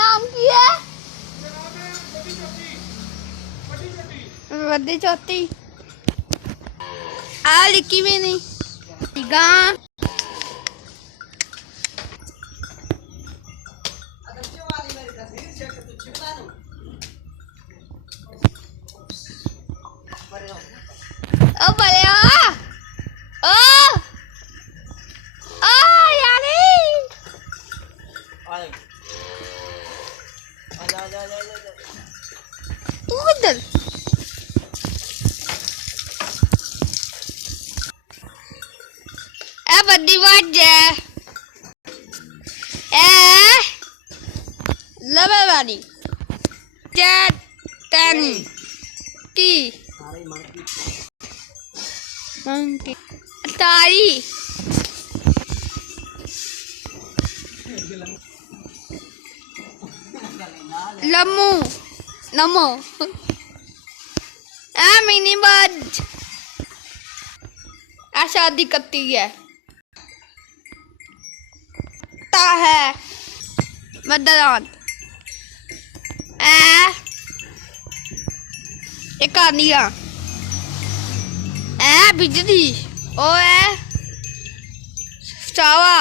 नाम की है वड्डी चौथी आ लिखी भी नहीं गां ओ बलिया ओ ओ यानी तू किधर ए बड़ी बात है ए लबे वाली चैतन की मंकी तारी लम्मू नमो आ मिनी बज आ शादी करती है ता है मदरान एक आनिया बिजली ओ है चावा